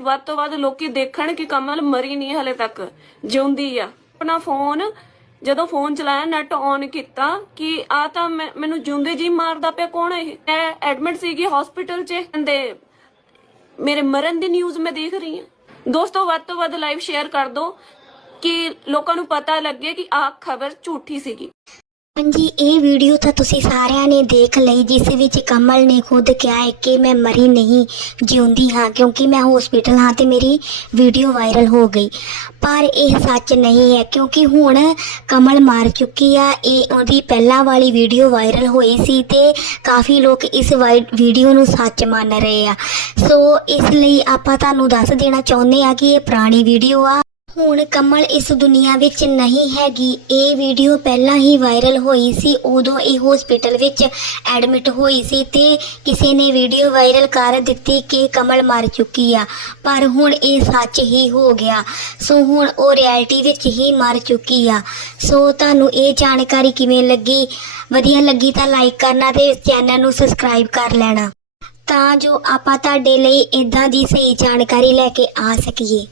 ਵੱਧ ਤੋਂ ਵੱਧ ਲੋਕੀ ਦੇਖਣ ਕਿ ਕਮਲ ਮਰੀ ਨਹੀਂ ਹਲੇ ਤੱਕ, ਜਿਉਂਦੀ ਆ। ਆਪਣਾ ਫੋਨ, ਜਦੋਂ ਫੋਨ ਚਲਾਇਆ ਨੈਟ ਔਨ ਕੀਤਾ ਕਿ ਆ ਤਾਂ ਮੈਨੂੰ ਜਿਉਂਦੇ ਜੀ ਮਾਰਦਾ ਪਿਆ, ਕੌਣ ਹੈ ਇਹ? ਮੈਂ ਐਡਮਿਟ ਸੀਗੀ ਹਸਪੀਟਲ 'ਚ ਤੇ ਮੇਰੇ ਮਰਨ ਦੀ ਨਿਊਜ਼ ਮੈਂ ਦੇਖ ਰਹੀ ਹਾਂ। ਦੋਸਤੋ, ਵੱਧ ਤੋਂ ਵੱਧ ਲਾਈਵ ਸ਼ੇਅਰ ਕਰ ਦਿਓ ਕਿ ਲੋਕਾਂ ਨੂੰ ਪਤਾ ਲੱਗੇ ਕਿ ਆਹ ਖਬਰ ਝੂਠੀ ਸੀਗੀ। ਹਾਂਜੀ, ਇਹ ਵੀਡੀਓ ਤਾਂ ਤੁਸੀਂ ਸਾਰਿਆਂ ਨੇ ਦੇਖ ਲਈ, ਜਿਸ ਵਿੱਚ ਕਮਲ ਨੇ ਖੁਦ ਕਿਹਾ ਹੈ ਕਿ ਮੈਂ ਮਰੀ ਨਹੀਂ, ਜਿਉਂਦੀ ਹਾਂ, ਕਿਉਂਕਿ ਮੈਂ ਹਸਪੀਟਲ ਹਾਂ ਤੇ ਮੇਰੀ ਵੀਡੀਓ ਵਾਇਰਲ ਹੋ ਗਈ। ਪਰ ਇਹ ਸੱਚ ਨਹੀਂ ਹੈ, ਕਿਉਂਕਿ ਹੁਣ ਕਮਲ ਮਰ ਚੁੱਕੀ ਆ, ਇਹ ਉਹਦੀ ਪਹਿਲਾਂ ਵਾਲੀ ਵੀਡੀਓ ਵਾਇਰਲ ਹੋਈ ਸੀ ਤੇ ਕਾਫੀ ਲੋਕ ਇਸ ਵਾਈ- ਵੀਡੀਓ ਨੂੰ ਸੱਚ ਮੰਨ ਰਹੇ ਆ। ਸੋ ਇਸ ਲਈ ਆਪਾਂ ਤੁਹਾਨੂੰ ਦੱਸ ਦੇਣਾ ਚਾਹੁੰਦੇ ਆ ਕਿ ਇਹ ਪੁਰਾਣੀ ਵੀਡੀਓ ਆ। ਹੁਣ ਕਮਲ ਇਸ ਦੁਨੀਆ ਵਿੱਚ ਨਹੀਂ ਹੈਗੀ। ਇਹ ਵੀਡੀਓ ਪਹਿਲਾਂ ਹੀ ਵਾਇਰਲ ਹੋਈ ਸੀ, ਉਦੋਂ ਇਹ ਹਸਪੀਟਲ ਵਿੱਚ ਐਡਮਿਟ ਹੋਈ ਸੀ ਤੇ ਕਿਸੇ ਨੇ ਵੀਡੀਓ ਵਾਇਰਲ ਕਰ ਦਿੱਤੀ ਕਿ ਕਮਲ ਮਰ ਚੁੱਕੀ ਆ। ਪਰ ਹੁਣ ਇਹ ਸੱਚ ਹੀ ਹੋ ਗਿਆ। ਸੋ ਹੁਣ ਉਹ ਰਿਐਲਿਟੀ ਵਿੱਚ ਹੀ ਮਰ ਚੁੱਕੀ ਆ। ਸੋ ਤੁਹਾਨੂੰ ਇਹ ਜਾਣਕਾਰੀ ਕਿਵੇਂ ਲੱਗੀ? ਵਧੀਆ ਲੱਗੀ ਤਾਂ ਲਾਈਕ ਕਰਨਾ ਤੇ ਚੈਨਲ ਨੂੰ ਸਬਸਕ੍ਰਾਈਬ ਕਰ ਲੈਣਾ। ਤਾਂ ਜੋ ਆਪਾਂ ਤੁਹਾਡੇ ਲਈ ਇਦਾਂ ਦੀ ਸਹੀ ਜਾਣਕਾਰੀ ਲੈ ਕੇ ਆ ਸਕੀਏ।